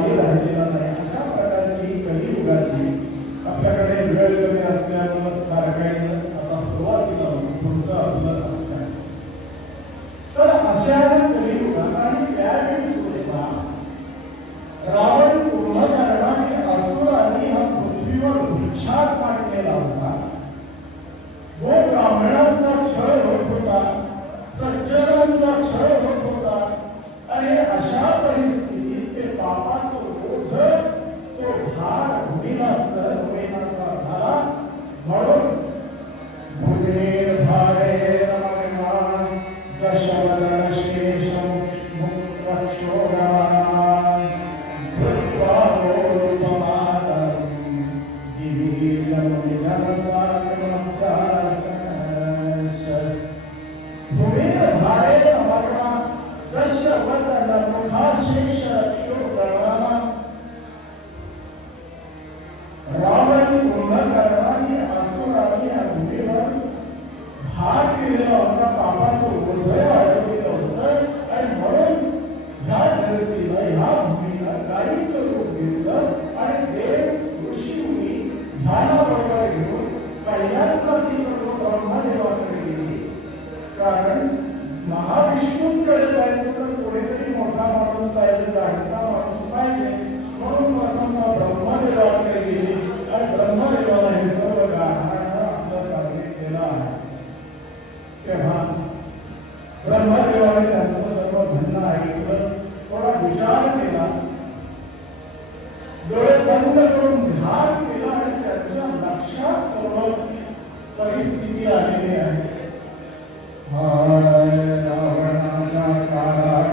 काही राहिलेला नाही. अशा प्रकारची कलियुगाची आपल्याकडे वेळ कमी असल्यामुळं तारकाईनं आता सुरुवातीला पुढचं आपलं आहे. तर अशा कलियुगात आणि त्यावेळी सुद्धा रावण कुंभकर्णाने असुरांनी हा पृथ्वीवर भिक्षाट मांडलेला होता. वो ब्राह्मणांचा छळ होत होता, सज्जनांचा छळ होत होता आणि अशा परिस्थितीत ते पापाचं ओझ तो भार होईनासा झाला. म्हणून भुजने भारे रमणा दशवदन शेषम मुक्तक्षोरा भूत्वा रूपमातरं दिवीर्यं निरसात्मकास्य भुजने भारे रमणा दशवदन मुक्तक्षोरा रावण कुंभकर्णाने असुरांनी या भूमीवर भार केलेला होता, पापाचं ओझ वाढवलेलं होतं आणि म्हणून ह्या धरतीला ह्या भूमीला गायीचं रूप घेतलं आणि देव ऋषीमुनी ध्यानाबरोबर घेऊन पहिल्यांदा ती सर्व ब्रह्मदेवाकडे गेली. कारण महाविष्णूंकडे जायचं तर कोणीतरी मोठा माणूस पाहिजे, जाणता माणूस पाहिजे. म्हणून प्रथमतः ब्रह्मदेवाकडे गेली आणि ब्रह्मदेवाला हे सर्व गाभारानं आपलं सांगितलेलं आहे. तेव्हा ब्रह्मदेवाने त्यांचं सर्व म्हणणं ऐकलं, थोडा विचार केला, डोळे बंद करून ध्यान केलं आणि त्यांच्या लक्षात सर्व परिस्थिती आलेली आहे. रावणाच्या काळात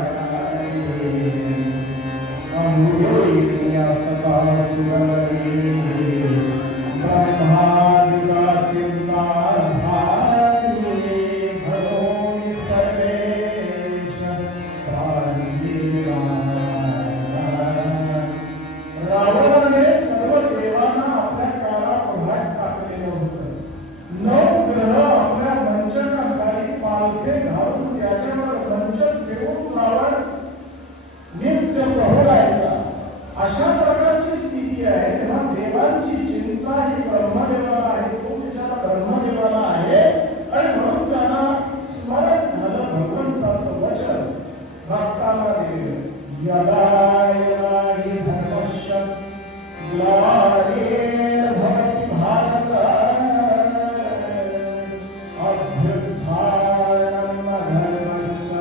अशा प्रकारची स्थिती आहे. तेव्हा देवांची चिंता ही ब्रह्मदेवाला आहे, तो विचार ब्रह्मदेवाला आहे आणि म्हणून त्यांना स्मरण झालं भगवंताचं वचन भक्ताला दिलेलं. यदा यदा हि धर्मस्य ग्लानिर्भवति भारत अभ्युत्थानं धर्मस्य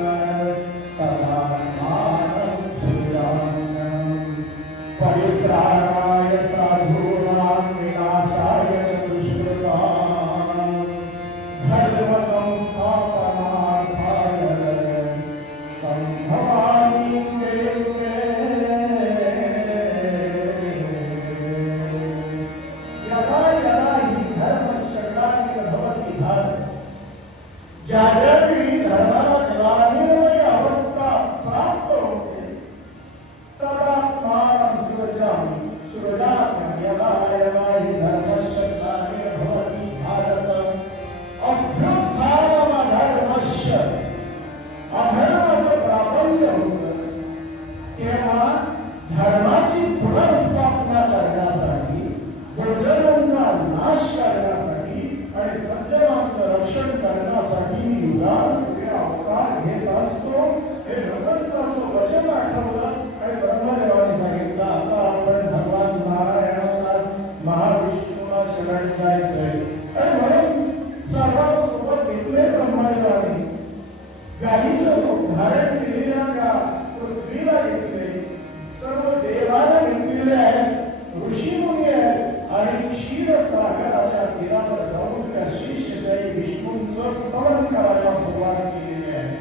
तदात्मानं सृजाम्यहम् परित्राणाय साधूनां विनाशाय च दुष्कृतां धर्म संस्थापनार्थाय संभवामि युगे यदा यदा हि धर्मस्य ग्लानिर्भवति भारत. ज्या वेळी धर्माला ग्लानिर्मय अवस्था प्राप्त होते तदात्मानं सृजामि यदा यदा हि धर्मस्य ग्लानिर्भवति भारत अभ्युत्थानं अधर्मस्य. अधर्माचं प्राबल्य होतं तेव्हा धर्माची पुनर्स्थापना करण्यासाठी, दुर्जनांचा नाश करण्यासाठी आणि सज्जनांचं रक्षण करण्यासाठी युगानुयुगे अवतार घेत असतो. हे भगवंताचं वचन आठवलं आणि ब्रह्मदेवाने सांगितलं आता आपण भगवान नारायणाला महाविष्णूला शरण जायचंय. आणि म्हणून सर्वांसोबत घेतले ब्रह्मदेवाने. गायीचं रूप धारण केलेल्या त्या पृथ्वीला घेतले, सर्व देवाला घेतलेले आहेत, ऋषीमुनी आहेत आणि क्षीरसागराच्या तीरावर जाऊन त्या शेषशायी विष्णूंचं स्तवन करायला सुरुवात केलेली आहे.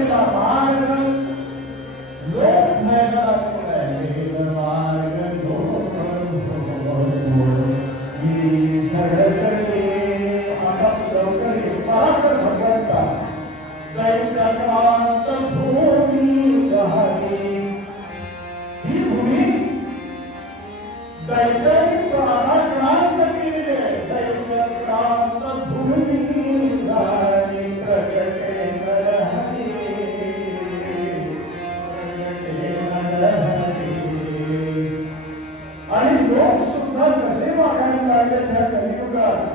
केला मार्ग लोक नगर मार्ग लोक ही झडकले आता लवकर पराकर भगवंता दैत्याक्रांत भूमी झाली ही भूमी दैत्याने प्राणाक्रांत केली दैत्याक्रांत भूमी झाली प्रगटे नरहरी आणि लोक सुद्धा कसे वागायला लागले त्या कलियुगात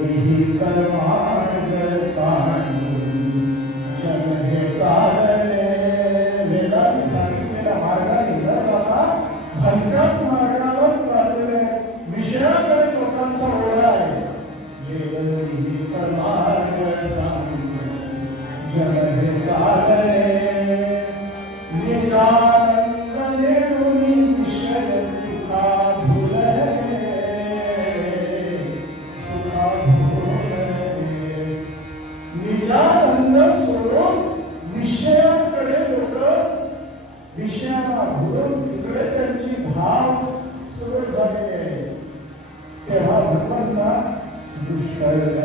विहित मार्ग सांगून जन हे चालले वेदांनी सांगितलेल्या मार्गाने न जाता भलत्याच मार्गावर चाललेले विषयाकडे लोकांचा ओढा आहे विहित मार्ग सांगून जन हे चालले निजानंद नेणुनी विषय सुखा भुलले सुखा भुलले निजानंद सोडून विषयाकडे लोक विषयांना भुलून तिकडे त्यांची भाव सुरू झाले तेव्हा भगवंता दुष्कर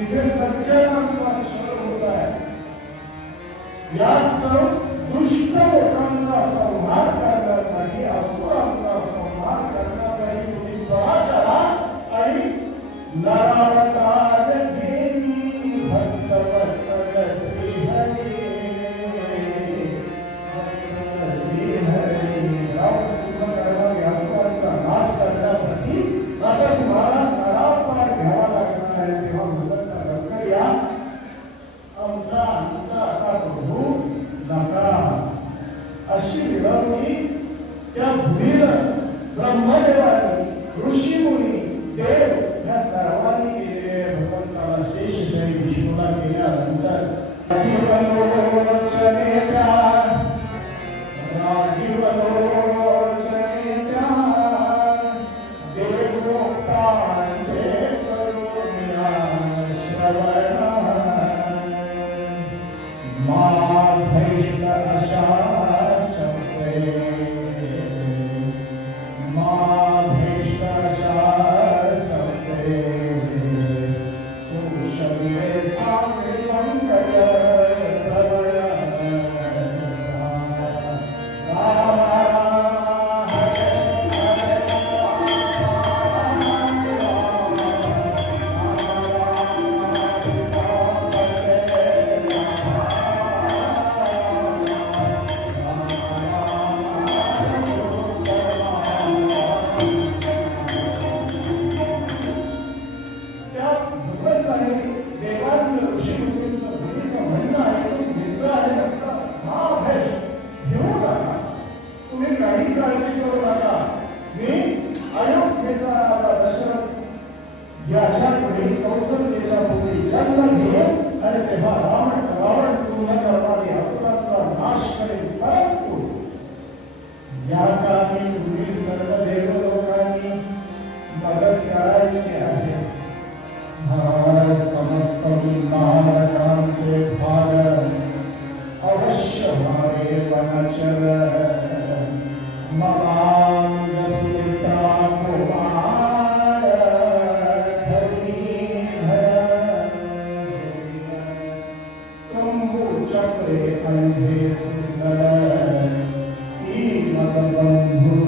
तिथे सज्जनांचा क्षण होत आहे यास्तव दुष्ट लोकांचा संहार करण्यासाठी असुरांचा संहार करण्यासाठी तुम्ही पराचरा आणि नरावतार घेणी भक्तवत्सल श्रीहरी नाश करण्यासाठी आता तुम्हाला नरावतार घ्यावा लागणार आहे तेव्हा भगवंता या आमचा अंत आता बघू नका अशी विनवणी त्या भूमीला ब्रह्मदेवानी ऋषीमुनी देव या सर्वांनी केलेले भगवंताला शेषशाही विष्णूला केल्यानंतर चक्रे कंधे सुंदर ई मत बंधु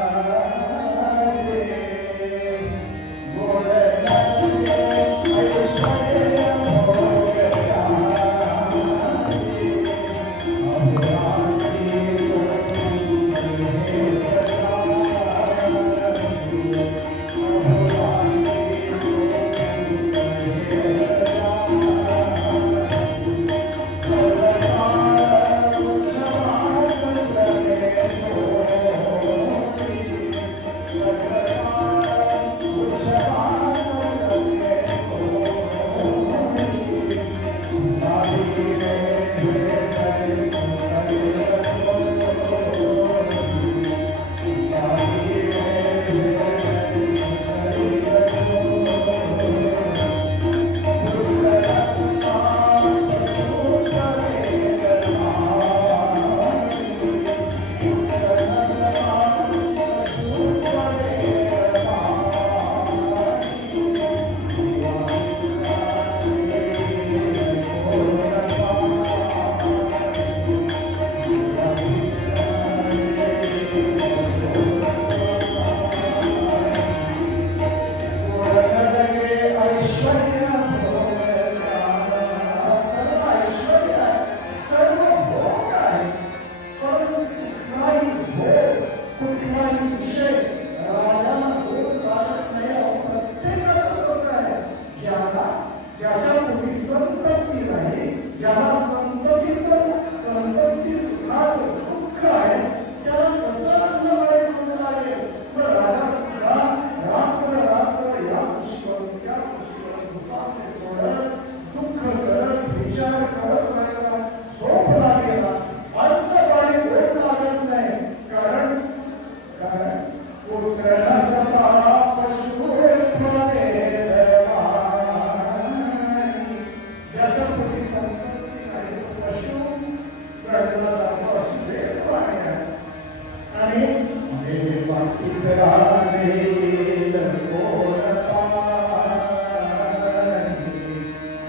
इकरा नेल कोरता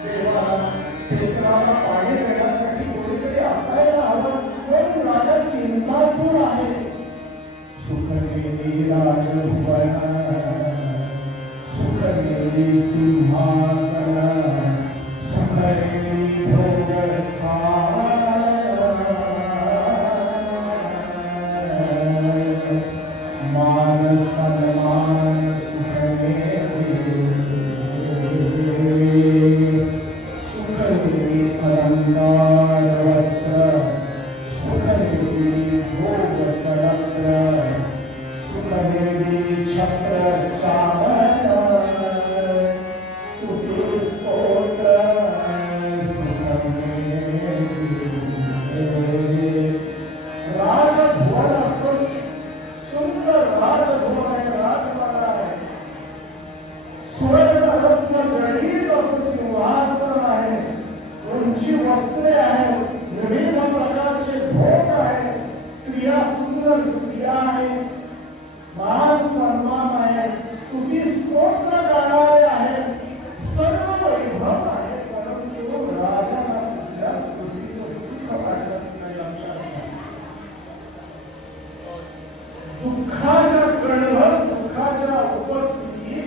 देवा पेत्राला पाणी देण्यासाठी कोणीतरी असायला हवं. तोच राजा चिंतातूर आहे. सुखनेली राजभुवन सुखनेली सिंहासन सुखनेली भोगस्थान मान सन्मान सुखनेली सुखनेली अलंकार वस्त्र सुखनेली भोग कलत्र सुखनेली छत्र चामर स्तुति स्तोत्र सुखनेली राजभुवन असून सुंदर राजभुवन आहे. राजवाडा आहे. सुवर्ण रत्न जडित असं सिंहासन आहे. उंची वस्त्रे आहेत. विविध प्रकारचे भोग आहेत. स्त्रिया सुंदर स्त्रिया आहेत. मान सन्मान आहे. स्तुती स्तोत्र गाणारे आहेत. सर्व वैभव आहे. परंतु राजाला त्या स्तुतीचं सुख वाटत नाही. लक्षात घ्या. दुःखाच्या कणभर दुःखाच्या उपस्थितीत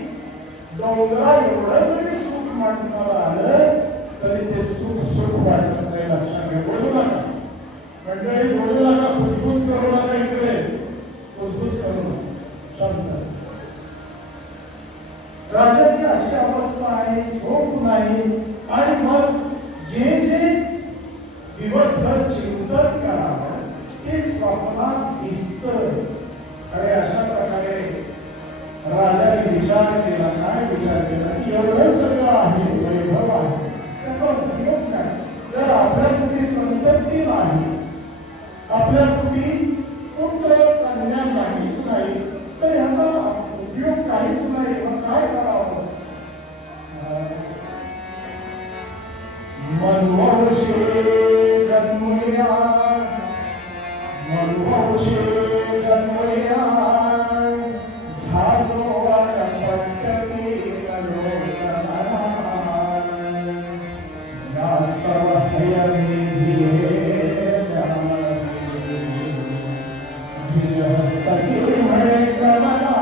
डोंगरा एवढं जरी सुख माणसाला आलं तरी ते सुख सुख वाटत नाही. लक्षात घ्या. बोलू नका मंडळी, बोलू नका. फुसफुस करू नका. इकडे फुसफुस करू नका. शांत. राजाची अशी अवस्था आहे. झोप नाही. आणि मग जे जे दिवसभर चिंतन करावं ते स्वप्नात दिसतं. आणि अशा प्रकारे राजाने विचार केला. काय विचार केला की एवढं सगळं आहे, वैभव आहे, त्याचा उपयोग नाही. जर आपल्या कुठे संतती नाही, आपल्या कुठे पुत्र कन्या नाहीच नाही, तर ह्याचा उपयोग काहीच नाही. मग काय करावं? मनवंशे जन्मया मनवंशे जन्मया झालो वाटपट्टमी लोकनान यास्तव हयनिधी विजहस्तकी म्हणे कमला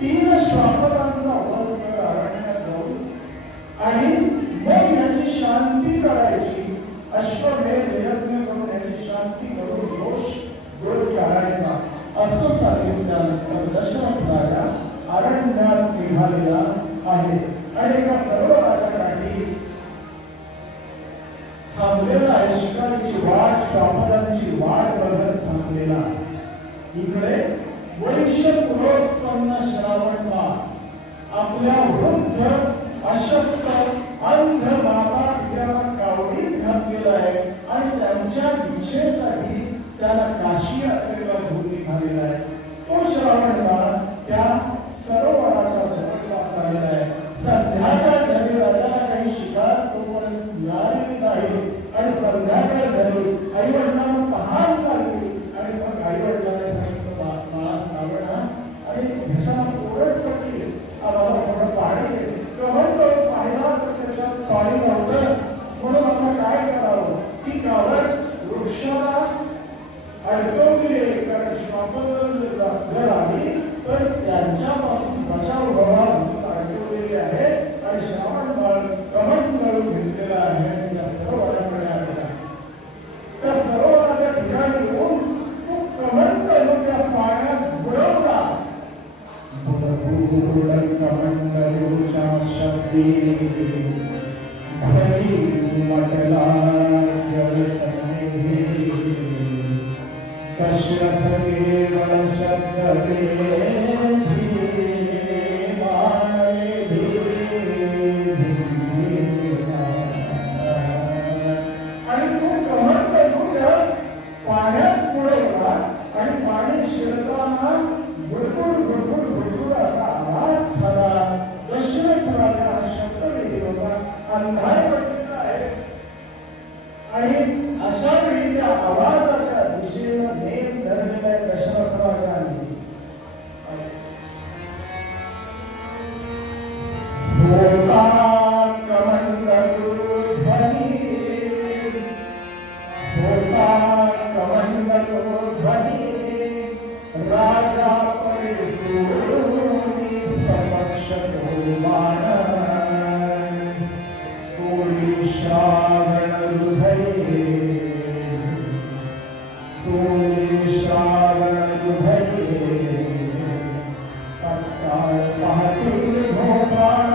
तीन श्रापकांचा अवलंब अरण्यात जाऊन आणि मग करायची, अश्वमेध यज्ञ करून याची शांती करून दोष दूर करायचा असं सांगितल्यानंतर दशरथ राजा अरण्यात निघालेला आहे आणि एका सरोवराच्या काठी थांबलेला आहे. शिकारीची वाट, श्वापदांची वाट बघत थांबलेला. इकडे वैश्य पुरोत्पन्न श्रावणला आपल्या वृद्ध अशक्त अंध माता पित्याला कावडीत घातलेला आहे आणि त्यांच्या दीक्षेसाठी त्याला काशी यात्रेला घेऊन निघालेला आहे. तो श्रावणला त्या सरोवराच्या जवळपास आलेला आहे. संध्याकाळ झाली, राजाला काही शिकार तोपर्यंत मिळालेली नाही आणि संध्याकाळ झाली, आई वडिलांना तहान लागली आणि मग आई वडिलांनी सांगितलं आणि भीषण ओरड पडली, आम्हाला थोडं पाणी दे. कमल पाहिला तर त्याच्यात पाणी नव्हतं, म्हणून आता काय करावं. ती कावड वृक्षाला अडकवली, कारण श्वापद जर आली तर त्यांच्यापासून बचाव व्हावा म्हणून अडकवलेली आहे आणि श्रावण कमल मिळून घेतलेला आहे. त्या सरोवराकडे आलेला. त्या सरोवराच्या ठिकाणी येऊन तो कमंडलू त्या पाण्यात बुडवला. कमंडलूच्या शब्दी भरी म्हटला जलसन्निधी, दशरथ केवळ शब्द आणि तो कमंडलू पाण्यात बुडवला आणि पाणी शिरताना बुडबुड बुडबुड बुडबुड असा आवाज झाला. दशरथ राजा हा शब्द वेळी होता, अंधार पडलेला आहे आणि अशा वेळी त्या आवाजाच्या दिशेला नेम धरलेला आहे दशरथ राजाने. होता कमंडलू ध्वनी, होता कमंडलू ध्वनी, राजा परिसूनी समक्ष बाण, सोडी श्रावण हृदये, सोडी श्रावण हृदये, तत्काळ पाहतील भोपाळ.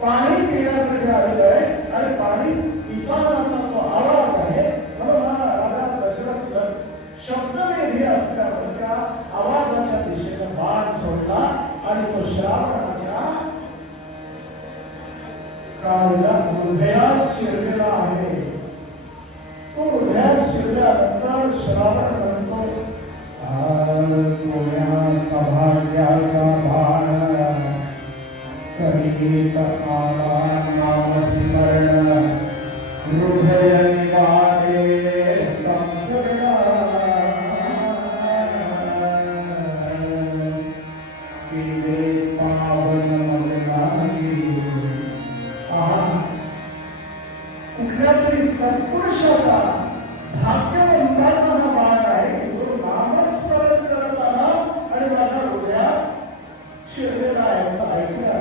पाणी पिण्यासाठी आलेलं आहे आणि पाणी पितानाचा तो आवाज आहे. म्हणून हा राजा दशरथ शब्दवेधी असल्यामुळे त्या आवाजाच्या दिशेने बाण सोडला आणि तो श्रावणाच्या काळाला हृदयात शिरलेला आहे. तो हृदयात शिरल्यानंतर श्रावण म्हणतो, सौभाग्याचा भान करीत आला नामस्मरण, हृदय निवारे संपूर्ण. केले पावन मगनागी, कुठल्या तरी सत्पुरुषाचा भाग्यवंताचा हा भाग आहे की तो नामस्मरण करताना आणि माझ्या हृदयात शिरलेला आहे. ऐकूया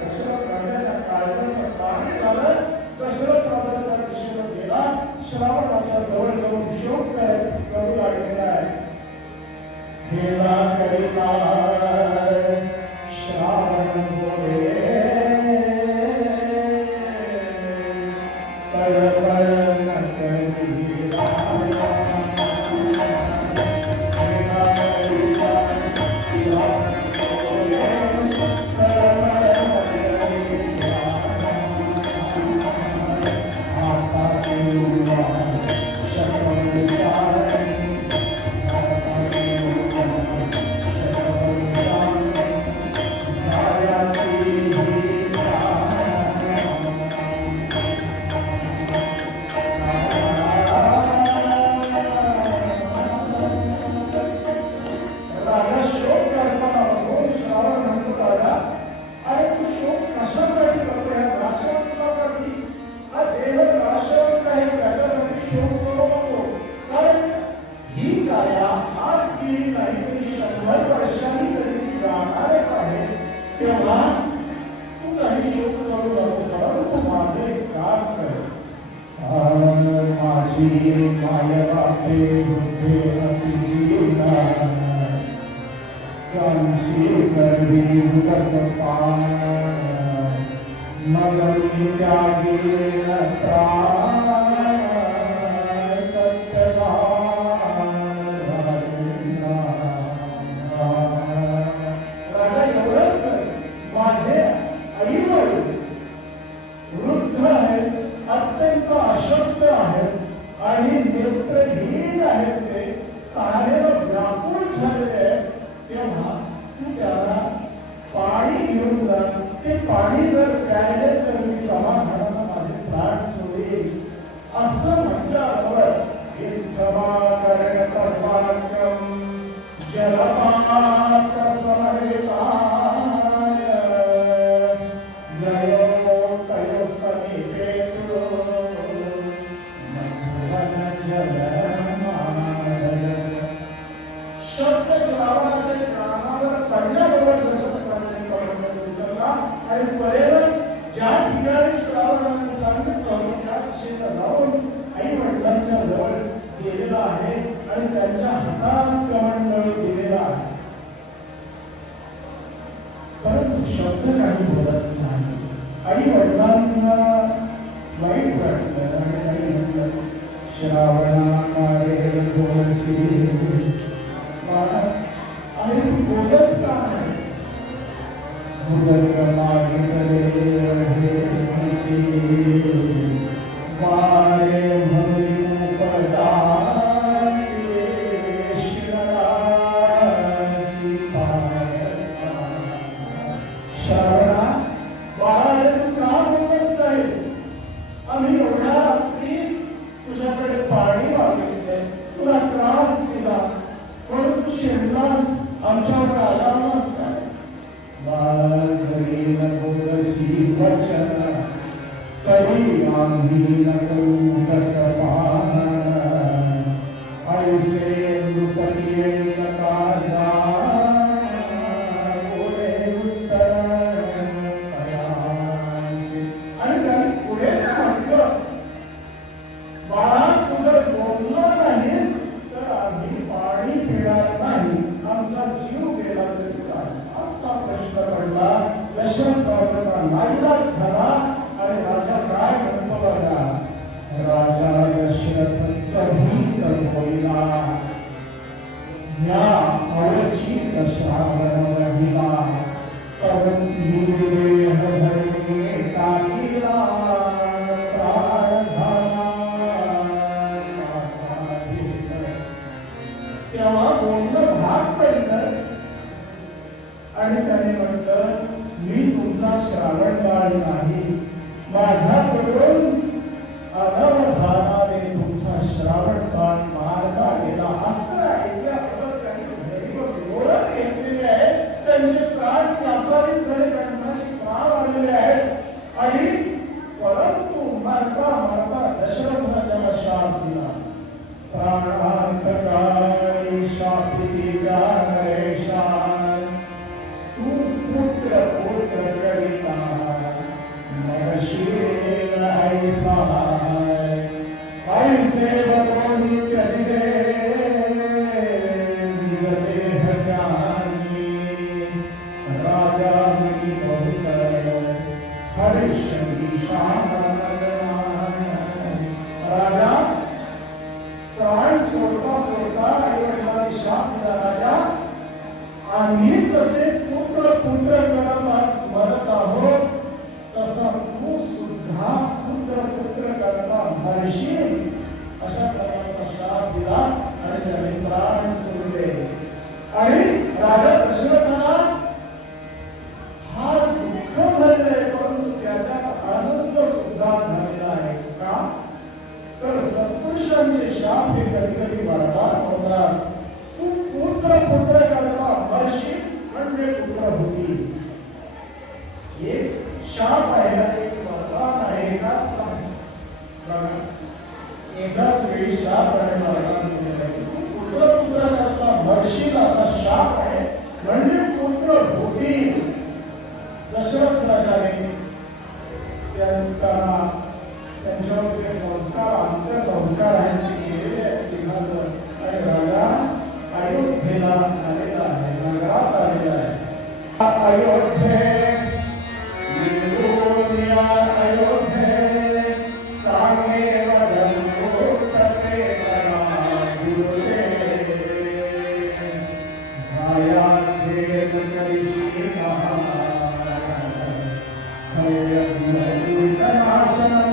दशरथ राजाच्या काळजाचं पाणी झालं. दशरथ राजाच्या दिशेने गेला दासी माया बापे बुद्धे अतिना कंसी करवी भुगत पान मगनी त्यागी प्राण सत्यनारायण राजा एवढंच माझे आई वडील वृद्ध आहेत, अत्यंत अशक्त आहेत आणि नेत्रहीन आहेत, ते काळेला व्याकुळ झालेले आहेत. तेव्हा तू त्याला पाणी घेऊन जा, ते पाणी जर प्यायले तर मी समाधानानं माझे प्राण सोडेल असं म्हटल्यावर हे क्षमाकरण कर्माक्रम जलपात समवेताय जयो तयो समीपेतो मधुवन जलमादय. शब्द श्रावणाचे कानावर पडल्याबरोबर जसं विचारला आणि परेला ज्या ठिकाणी श्रावणाने सांगितलं होतं त्या दिशेला जाऊन आई वडिलांच्या जवळ गेलेला आहे आणि त्यांच्या हातात कमंडळ दिलेला आहे. परंतु शब्द काही बोलत नाही. आई वडिलांना वाईट वाटलं आणि आई म्हटलं श्रावणारे गोसी आणि बोलत का नाही. भुजंग मागितले हे वारे म्हणून पदासी शिराची पायसा. श्रावणा बाळा तू का बोलत नाहीस. आम्ही एवढ्या रात्री तुझ्याकडे पाणी मागितले, तुला त्रास दिला म्हणून तू शेणलास, आमच्यावर आला नास काय. बाळा घरी नको कशी वचन तरी आम्ही नको पाहन ऐसे दुपटीये नका पुढे उत्तर आणि त्याने पुढे म्हटलं बाळा तू जर बोलला नाहीस तर आम्ही पाणी पिणार नाही, आमचा जीव गेला तरी चालेल. आता प्रश्न पडला. दशरथराजाचा नाईलाज झाला आणि राजा काय म्हणतो बघा. राजा दशरथ सभीत होईला या अवचित श्रावण महिला कवंती देह धरणे टाकीला तेव्हा बोलणं भाग पडलं आणि त्याने म्हटलं मी तुमचा श्रावण काळ नाही, माझ्याकडून अनवधानाने तुमचा श्रावण काळ मारला गेला असं ऐकल्याबरोबर त्यांनी ओळख घेतलेली आहे. त्यांचे प्राण प्रसारित झाले, कंठाशी प्राण आलेले आहेत आणि परंतु मरता मरता दशरथ राजाला शाप दिला. प्राणांतकाळी शापिती नरेशान तू पुत्र पुत्र करिता मरशील ऐसा ऐसे बतून करिले विजते ज्ञानी राजा मुनि बहुत हरिश्चंद्र शान. राजा प्राण सोडता सोडता आई वडिलांनी शाप दिला. राजा आम्ही जसे पुत्र पुत्र करता मरत आहोत तसा तू सुद्धा पुत्र पुत्र करता मरशील अशा प्रकारचा शाप दिला आणि त्याने प्राण सोडले. आणि राजा दशरथाला फार दुःख झालेले परंतु त्याच्यात आनंद सुद्धा झालेला आहे. का तर सत्पुरुषांचे शाप हे कधी कधी वरदान होतात. तू पुत्र पुत्र करता मरशील म्हणजे पुत्र होती. एक शाप आहे, एक वरदान आहे. एकाच वेळी शाप आणि वरदान दिलेलं आहे. तू पुत्र पुत्र करता मरशील असा शाप आहे म्हणजे पुत्र होती. दशरथ राजाने त्यांच्यावर संस्कार अंत्यसंस्कार आहेत अयोध्ये निरून्या अयोध्ये सामे वदन्तो तते गुरुते भायाध्ये तरिषीणः नाशनं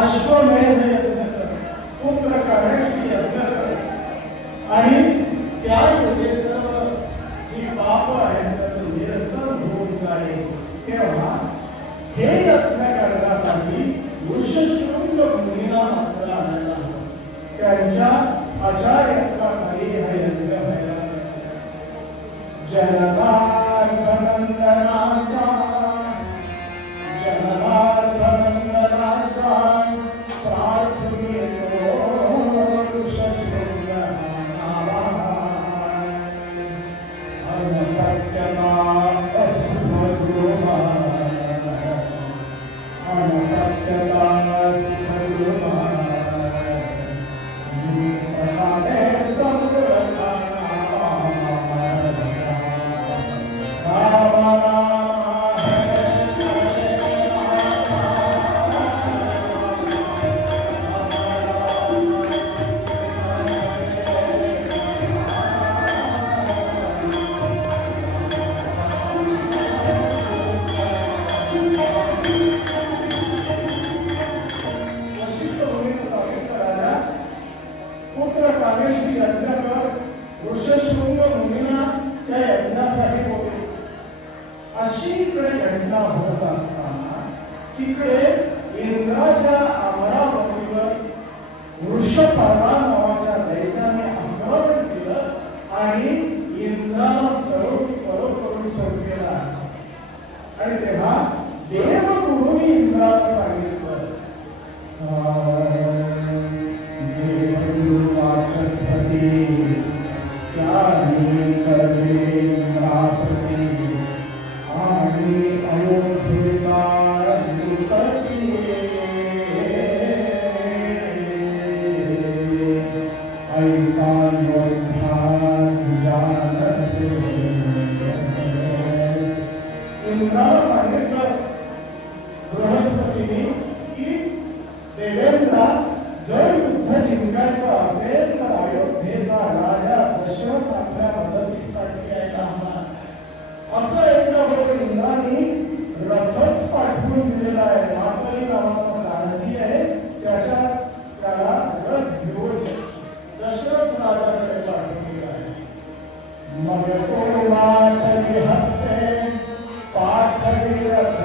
अश्वमेध यज्ञ पुत्र काढण्याची यज्ञ आणि त्यामध्ये सर्व जी पाप आहेत त्याचं निरसन होऊन जाईल तेव्हा हे यज्ञ करण्यासाठी ऋषशृंग मुनीला आपल्याला आणायला हवं. त्यांच्या आचार्यत्वाखाली हा यज्ञ व्हायला जननार्दनंदनाचा तिकडे इंद्राच्या अमरावतीवर वृषपर्वा नावाच्या दैत्याने आक्रमण केलं आणि इंद्राला सर्व करून सोडलेला. आणि तेव्हा देवगुरूंनी इंद्राला सांगितलं देवगुरु वाचस्पती त्याने करले इंद्रापती आणि अयोध्येचा इंद्राला सांगितलं बृहस्पतीने की देवेंद्रा जर युद्ध जिंकायचं असेल तर अयोध्येचा राजा दशरथ आपल्या मदतीसाठी यायला हवा. असं ऐकल्याबरोबर इंद्राने रथच पाठवून दिलेला आहे. मातली नावाचा सारथी आहे त्याला रथ घेऊन दशरथ राजाकडे पाठवलेला आहे. मग तो मातली हसते पाठवी रथ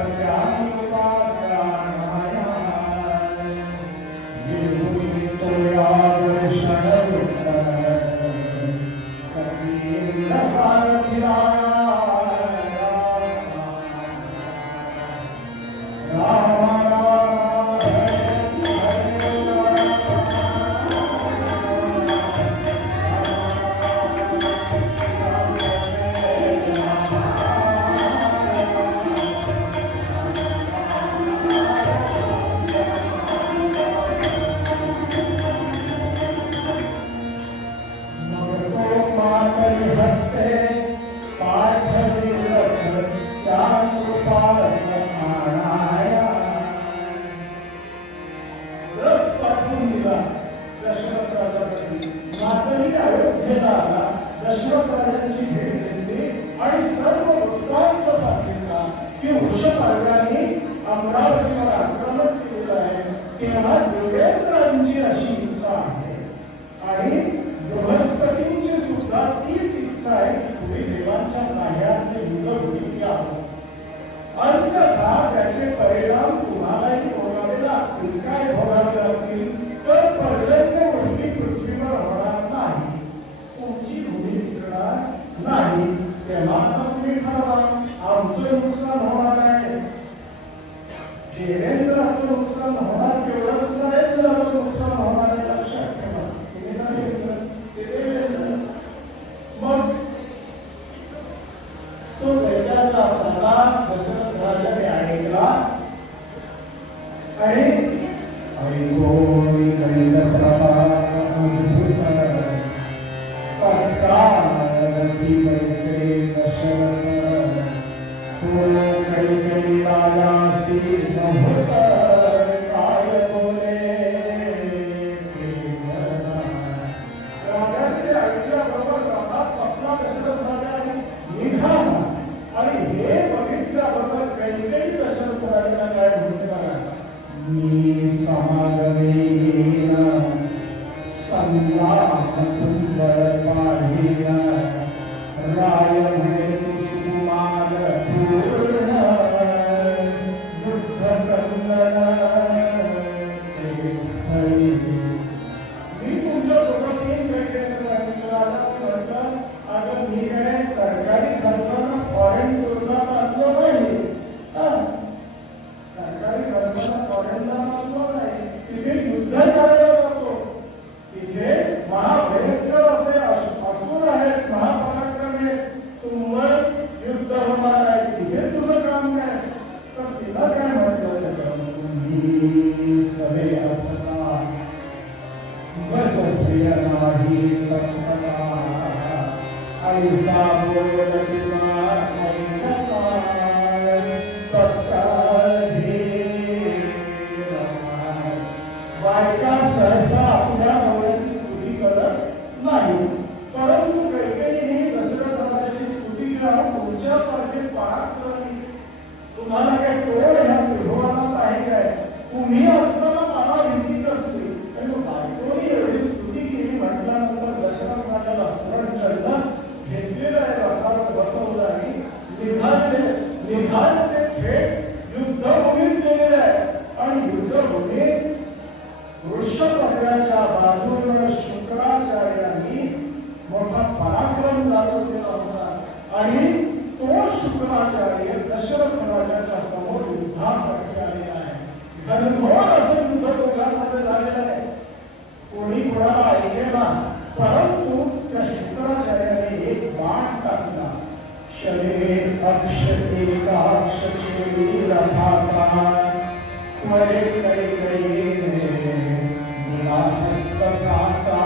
अमरावतीवर आक्रमण केलेलं आहे. तेव्हा देवेंद्रांची अशी इच्छा आहे आणि बृहस्पतींची सुद्धा तीच इच्छा आहे की पुढे देवांच्या साह्याने युद्ध होईल यावं. अन्यथा त्याचे परिणाम तुम्हालाही भोगावे लागतील. काय भोगावे लागतील? राय म्हणे कुसुमाल पूर्ण युद्ध कंगन स्थळी. मी तुमच्या सोबत तीन वेळेने सांगितलं म्हटलं अगं मी काय सरकारी खर्चानं फॉरेन टूरला चाललो नाही. सरकारी खर्चानं फॉरेनला चाललो नाही. तिथे युद्ध करायला जातो. तिथे महाभयंकर असे असूर आहेत, महापराक्रमी तुमवर युद्ध होणार आहे. तिथे तुझं काम काय? तर तिला काय म्हटलं, तुम्ही सवे असता गज प्रिय नाही तत्परा ऐसा बोल तिचा ऐकता बायका सहसा आपल्या नवऱ्याची स्तुती करत नाही, परंतु कैकेयीने दशरथ राजाची स्तुती करून तुमच्यासारखे पराक्रमी तुम्हाला काय तोड ह्या त्रिभुवनात आहे काय? तुम्ही असताना मला भीती कसली? आणि बायकोनी एवढी स्तुती केली म्हटल्यानंतर दशरथ राजाला स्मरण चढलं. घेतलेलं आहे, रथावर बसवलं आणि निघाले ते थेट युद्धभूमीत गेलेले आहे. आणि युद्धभूमीत वृषपर्णाच्या बाजूने शुक्राचार्यांनी मोठा पराक्रम गाजवलेला होता आणि तो शुक्राचार्य दशरथ राजाच्या समोर युद्धासाठी आलेला आहे. घनघोर असं युद्ध दोघांमध्ये झालेलं आहे. कोणी कोणाला ऐकेना, परंतु त्या शुक्राचार्याने एक बाण टाकला. शरे अक्ष एकाक्ष छेदी रथाचा वरे कैकेयीने दिला हस्तसाचा.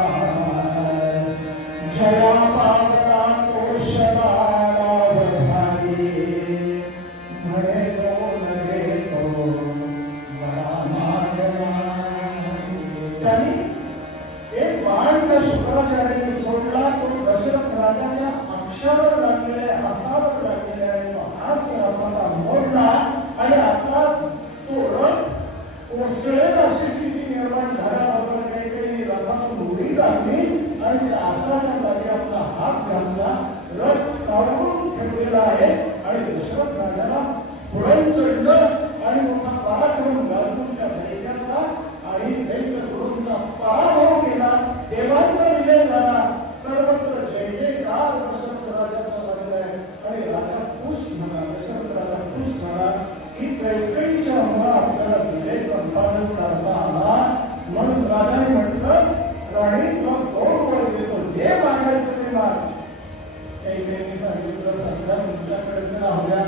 जया पावला कोशलाला वधारी म्हणे दोन देतो वरा मागला. त्यांनी एक बाण त्या शुक्राचार्याने सोडला. तो दशरथ राजाच्या अक्षावर लागलेल्या हासावर लागलेल्या आणि तो हास रथाचा मोडला आणि आता तो रथ कोसळेल अशी स्थिती निर्माण झाल्याबरोबर काही रथातून उडी टाकली आणि त्या हासाच्या जागी आपला हात घातला. रथ सावरून ठेवलेला आहे आणि दशरथ राजाला स्फुरण चढलं आणि मोठा पराक्रम गाजवून त्या दैत्याचा आणि दैत्य गुरूंचा पराभव केला. देवांचा विजय झाला. सर्वत्र जय जयकार दशरथ राजाचा लागला आहे आणि राजा खुश म्हणा, दशरथ राजा खुश म्हणा की कैकेयीच्या मुळे आपल्याला विजय संपादन करता आला. म्हणून राजाने म्हटलं, राणी तुला दोन वर देतो, जे मागायचं ते माग. कैकेयीने सांगितलं, सध्या तुमच्याकडे राहुल्या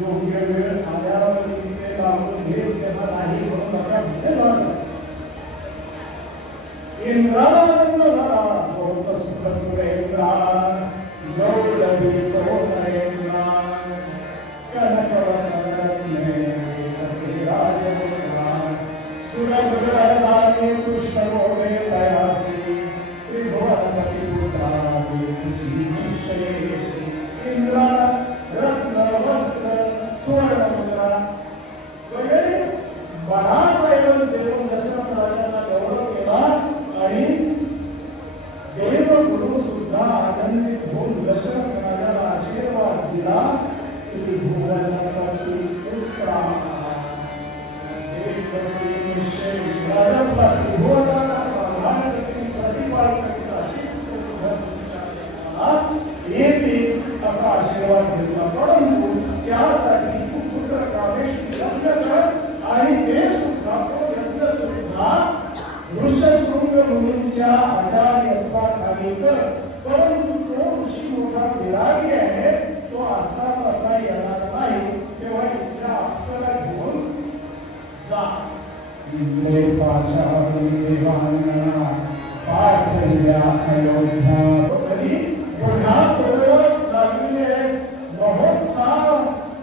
योग्य वेळ आल्यावर तिथे लावून घेत तेव्हा नाही म्हणून माझ्या विजय झाला. इंद्राला आनंद झाला. बहुत सुख सुरेंद्रा गौरवी तो नरेंद्रा कनक वसनरत्ने कसे राजपुत्रा सुरगुरदाने पुष्करोगे दयासी त्रिभुवनपति पुत्रा तुझी निश्चयेशी. इंद्राला रत्न वस्त्र सुवर्ण मुद्रा वगैरे बराच ऐवज देऊन दशरथ राजाचा गौरव केला आणि देवगुरु सुद्धा आनंदित होऊन दशरथ राजाला आशीर्वाद दिला की त्रिभुवनपति पुत्रा त्रिभुवनाचा सांभाळ प्रतिपाल करीत अशी येते असा आशीर्वाद दिला. परंतु त्यासाठी तू पुत्र कामेष्टी लग्न कर आणि ते सुद्धा तो यज्ञ सुद्धा ऋषशृंग मुनींच्या आचार्यत्वाखाली कर. परंतु तो ऋषी मोठा विरागी आहे, तो असा तसा येणार नाही. तेव्हा इथल्या अप्सरा घेऊन जा. इथले पाचारी देवांना पाठवल्या अयोध्या. तरी पुन्हा तोडत लागलेले महोत्साह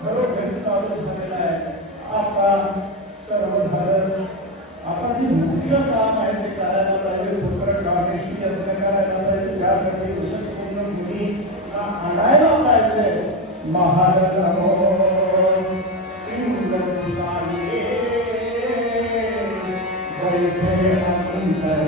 घरोघरी चालू झालेला आहे. आता सर्व झालं. आता जे मुख्य काम आहे ते करायला पाहिजे. पुत्र कामेष्टी यज्ञ करायला पाहिजे. त्यासाठी ऋषशृंग मुनी आणायला पाहिजे. महाराज सिंह साये बैठे अंतर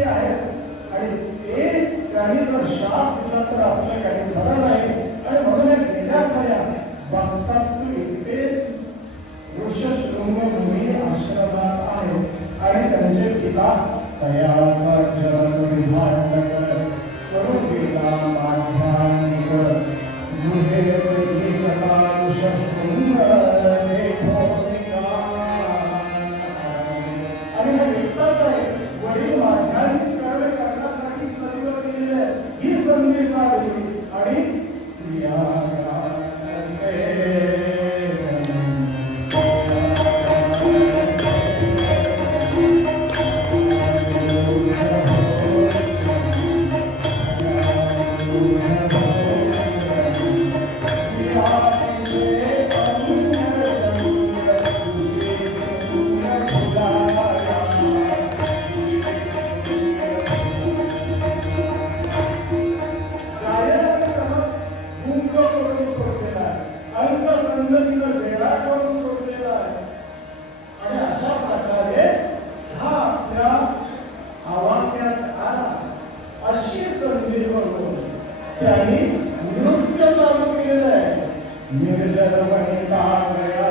किती आहेत आणि ते त्यांनी जर शाप दिला तर आपलं काही खरं नाही. आणि म्हणून गेल्या खऱ्या बघतात तू इथेच ऋषशृंग मुनी आश्रमात आहे आणि त्यांचे पिता तयाचा जग विभाग करून गेला माध्यानिक मुहे कथा ऋषशृंग देखो आणि हा एकटाच आहे. वडील माध्यानिक कर्म करण्यासाठी पृथ्वीवर गेलेले ही संधी साधली आणि त्यांनी नृत्य चालू केलेलं आहे. निर्जर वनिता गया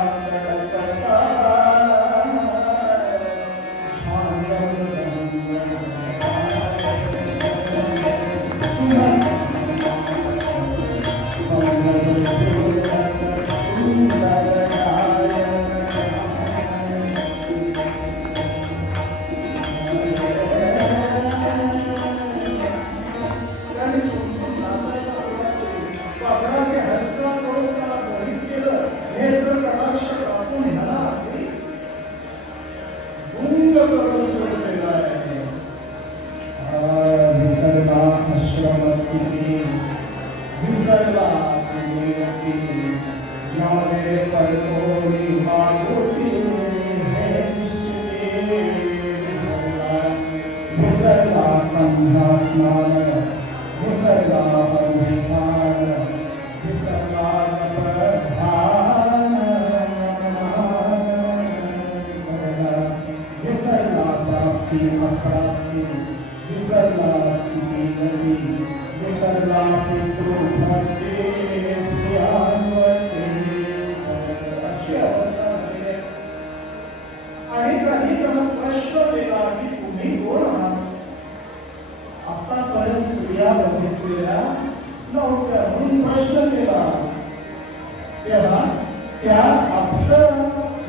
त्या अप्सरा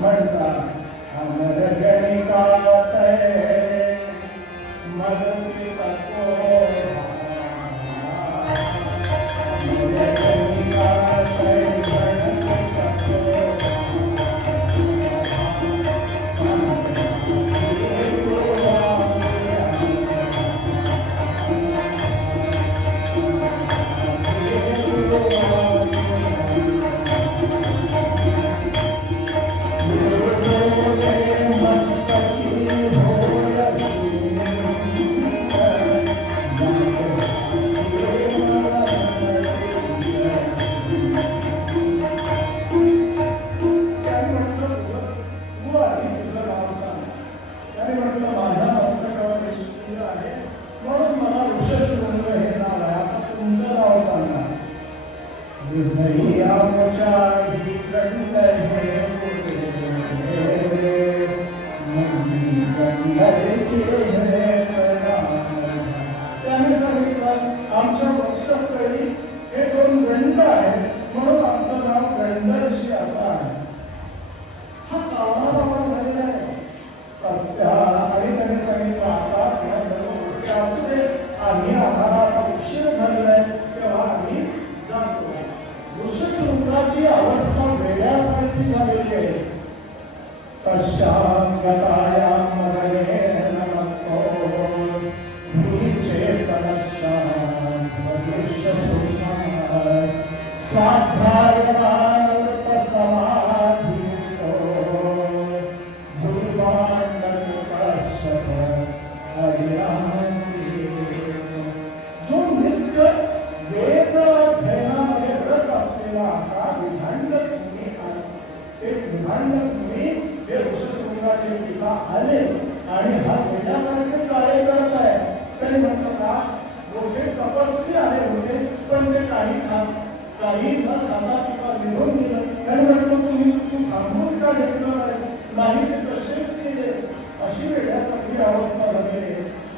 म्हणतात अमर गणिकात मदती तत्व आमच्या वंशस्थळी हे दोन गंध आहेत म्हणून आमचं नाव गंधर्षी असं आहे. हा कामाला झालेला आहे तस्या आणि त्याने सांगितलं आता या सर्व गोष्टी असू दे आम्ही आम्हाला आता उशीर झालेला आहे तेव्हा आम्ही जातो. ऋषशृंगाची अवस्था वेड्यासारखी झालेली आहे. तस्यां गतायां मगने नमतो जो नित्य वेद अध्ययनामध्ये रत असलेला असा विधांडक मुनी आहे. ते विधांडक मुनी हे ऋषशृंगाचे पिता आले आणि हा वेड्यासारखे चाळे करत आहे. ठिकाणी म्हटलं का मोठे तपस्वी आले होते पण ते काही न खाता पिता निघून गेलं. आणि म्हटलं तू थांबून का घेतलं नाही ते तसेच गेले. अशी वेळासारखी अवस्था झाली.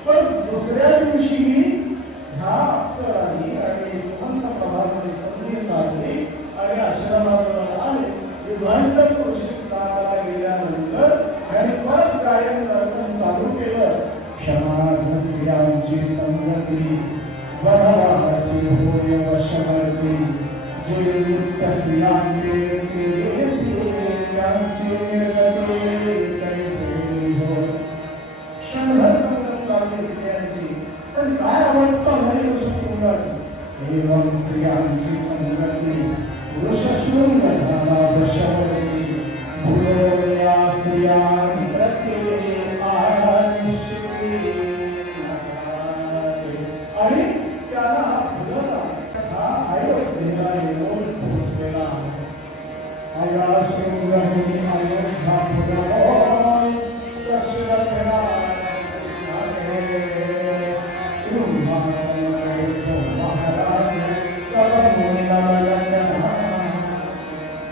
पण दुसऱ्या दिवशी ह्या अप्सरांनी आणि सुमंत प्रभावाने संधी साधली आणि आश्रमावर आले. विभ्रांत पुरुष स्नानाला गेल्यानंतर त्यांनी परत गायन करणे चालू केलं. क्षमा स्त्रियांची संगती वनवासी होय वशवर्ती जे मुक्त स्त्रियांचे त्यांची निर्गती कैसे हो. क्षणभर संगत लावली स्त्रियांची पण काय अवस्था झाली वशशृंगाची. एवं स्त्रियांची संगती वशशृंग झाला वशवर्ती भूलोया स्त्रियां प्रत्येक आणि त्याला बुधला हा अयोध्येला येऊन पोहोचलेला. अयोध्याहून अयोध्या पुरवून दशरथला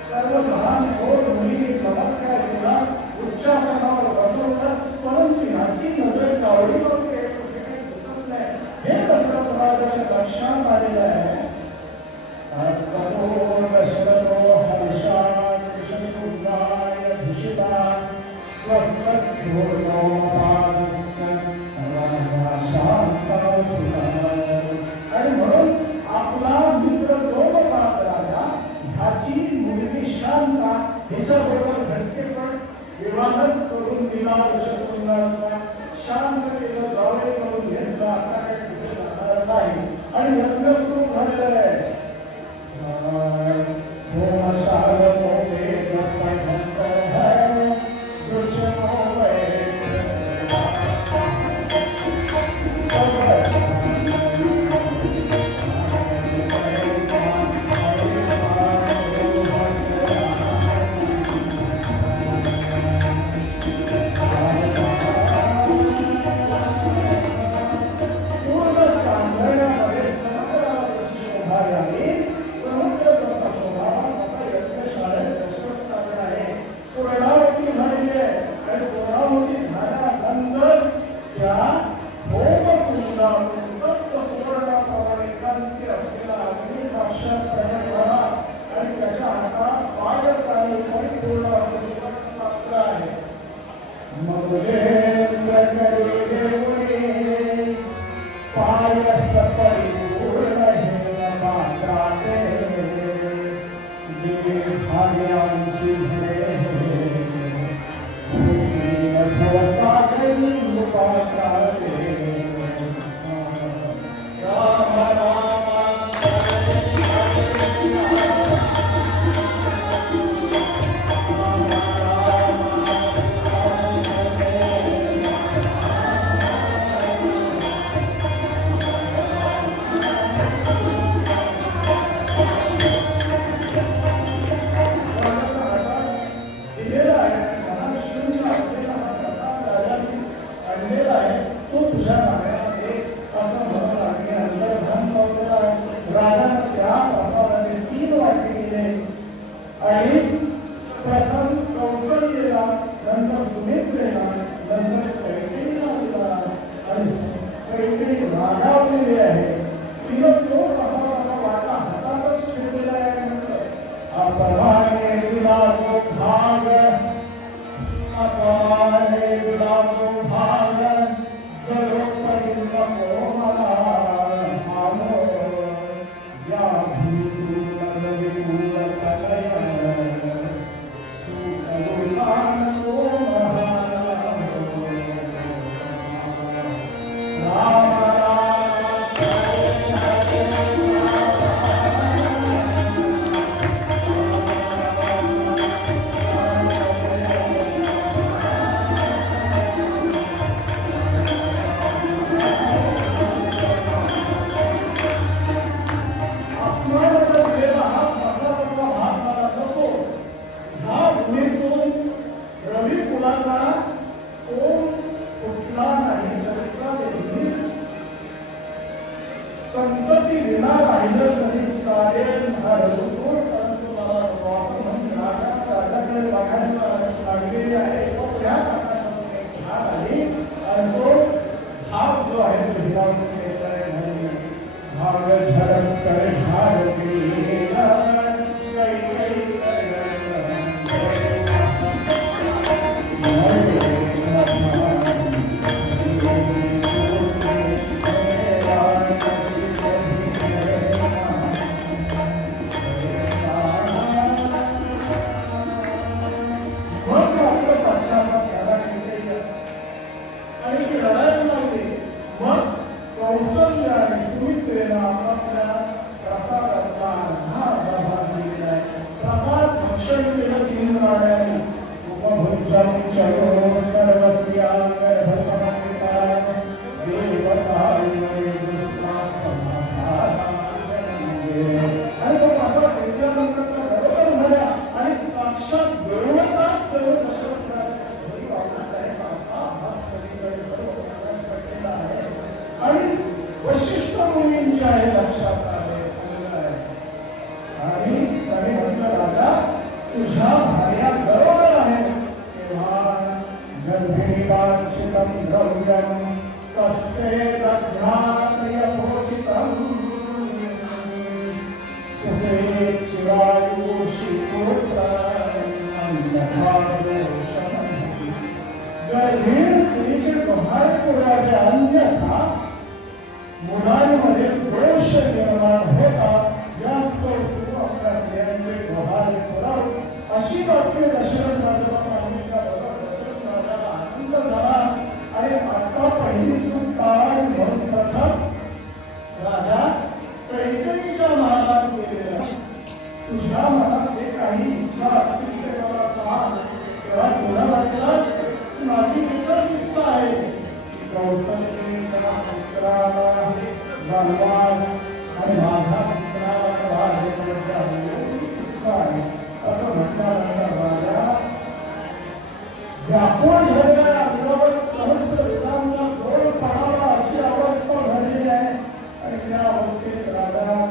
सर्व महान थोर मुलीने नमस्कार केला. उच्चासनावर बसवलं. परंतु ह्याची नजर कावडीवर दिसत नाही. हे दशरथ राजाच्या लक्षात आलेलं आहे. दशरथो हर्षात शत्रुघ्नाय भूषिता स्वस्वघोरो पादस्य शांता सुनाय. आणि म्हणून आपला मित्र लोकपाल राजा ह्याची मुलगी शांता हिच्याबरोबर झटकेपण विवाह करून दिला. शत्रुघ्नाचा शांत केलं. जावई करून घेतलं. आता काही कुठे जाणार नाही आणि लग्न सुरू झालेलं आहे. राहिलं तरी चालेल परंतु मला असं म्हणून राजाकडे बघायला लागलेली आहे तो पुण्यात आकाशातून एक झाड आली आणि तो झाड जो आहे तो हिरावून येत आहे भाग झडप कर झाड गेला मुलांमध्ये दोष निर्माण होता जास्त आपल्या स्त्रियांचे डोहाळे पुराव अशी बातमी दशरथ राजाला सांगितल्याबरोबर दशरथ राजाला आनंद झाला आणि आता पहिली चूक काय म्हणून प्रथम राजा कैकेयीच्या महालात गेलेला तुझ्या मनात जे काही इच्छा असतील ते मला सांग तेव्हा तुला वाटलं माझी एकच इच्छा आहे कौशल्येच्या पुत्राला वनवास आणि माझ्या पुत्राला राज्य इच्छा आहे असं म्हटल्यानंतर राजा व्याकुळ झालेल्या अंगावर सहस्र वेदांचा गोळ पडावा अशी अवस्था झालेली आहे आणि त्या अवस्थेत राजा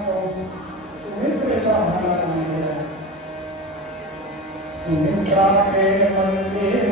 सुमित्रेच्या भागात गेले आहे सुमित्रा के मंदिर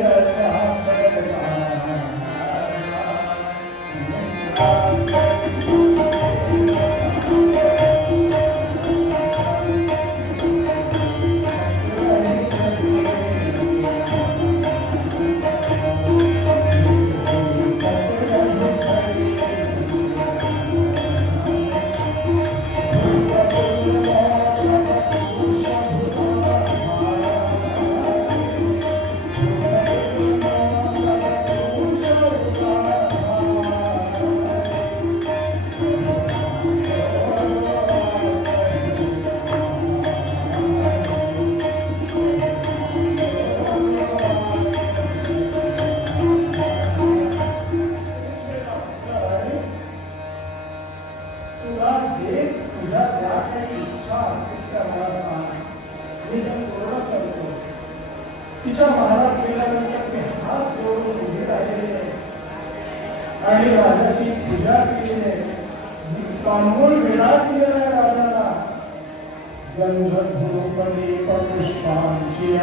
तिच्या महाराज गेल्यानंतर ते हात जोडून उभी राहिलेली आहे आणि राजाची पूजा केली आहे तांबूळ विडा दिलेला आहे राजाला गंधर्वपदी पुष्पांची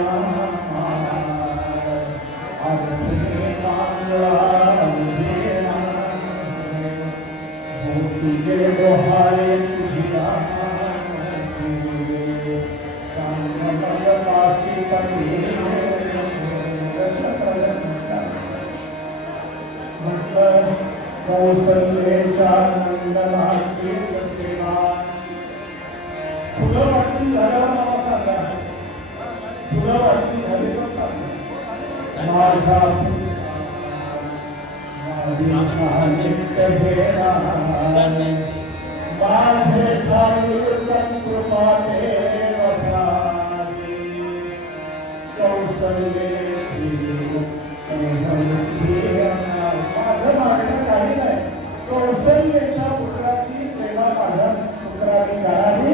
तुझे डोहाळे तुझ्या सांगपाशी पती कौशल्येच्या नंदनास्तीच सेवा फुलं वाटून झाल्यावर मला सांगा फुलं वाटून झाली तर सांगा माझ्या माझे कृपाने वसावी कौशल्येची माझं मागणं काही नाही कौशल्येच्या पुत्राची सेवा माझ्या पुत्राने करावी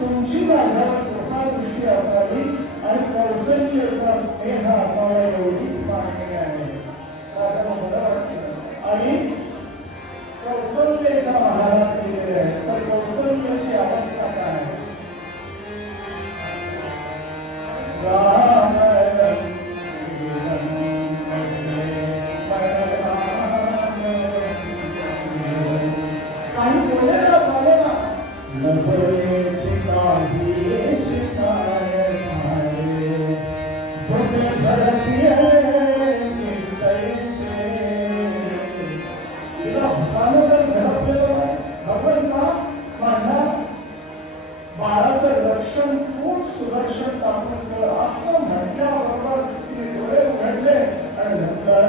तुमची माझ्यावर कृपा दृष्टी असावी आणि कौशल्येचा स्नेह असावा एवढीच मागणी आहे राजाला बरं वाटतं आणि कौसल्याच्या महालात गेलेले आहेत. तर कौसल्याची अवस्था काय आहे? काही बोलायला झाले ना, नभरेची काही शिकाय झाले, धोटे झडपिये निसैसे. तिला भुतानं तर झडपलेलं नाही. भगवंता माझ्या बाळाचं रक्षण खूप सुरक्षित टाकून कर असं म्हटल्याबरोबर तिने डोळे उघडले आणि नंतर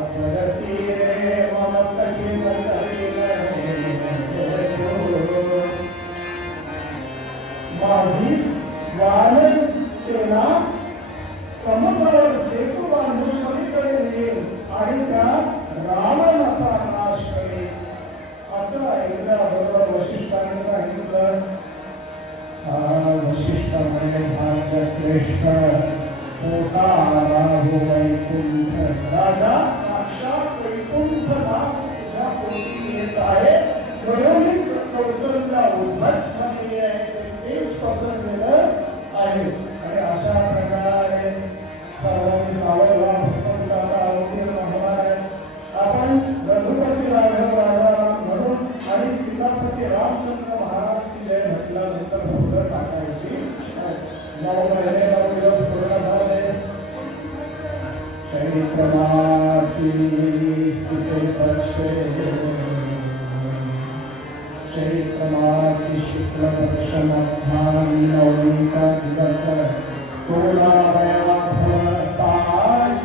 अपरती रे मम सखी माझी वानर सेना समुद्रावर सेतू बांधून पलीकडे येईल आणि त्या रावणाचा नाश करेल. असं ऐकल्याबरोबर वशिष्ठाने सांगितलं, वशिष्ठ म्हणे भाग्यश्रेष्ठ मोठा राहू वैकुंठ. राजा साक्षात वैकुंठनाथ तुझ्या पोटी येत आहे. म्हणून कौसल्या उद्धत झालेली आहे, तेच पसरलेलं आहे. आणि अशा प्रकारे सर्वांनी सावरला भगवंताचा अवतीर्ण होणार आहे. आपण रघुपती राघव राजा म्हणून आणि सीतापती रामचंद्र महाराज की जय म्हटल्यानंतर भद्र टाकायची. 9 महिने 9 दिवस पूर्ण झाले. चैत्रमासी सीते पक्षे चैत्रमासी शुक्ल पक्ष मध्यान्ह नवमीचा दिवस तोडावया फळपाश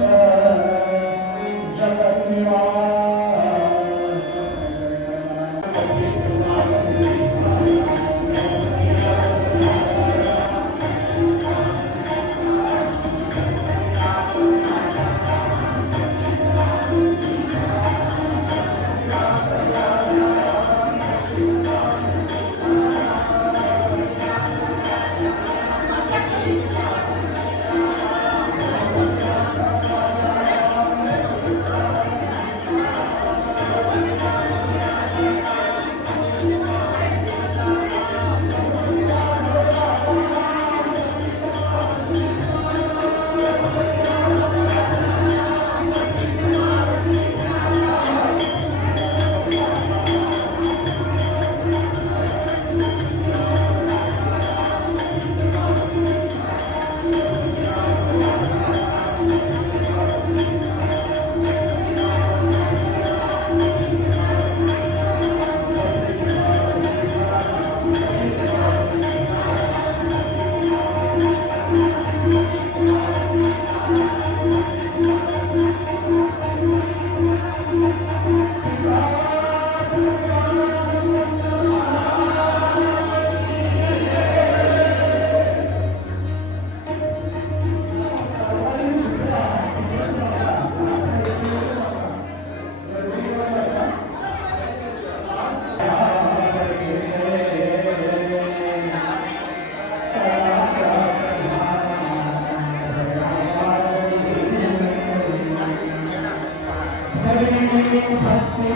जगन्निवास. भक्ति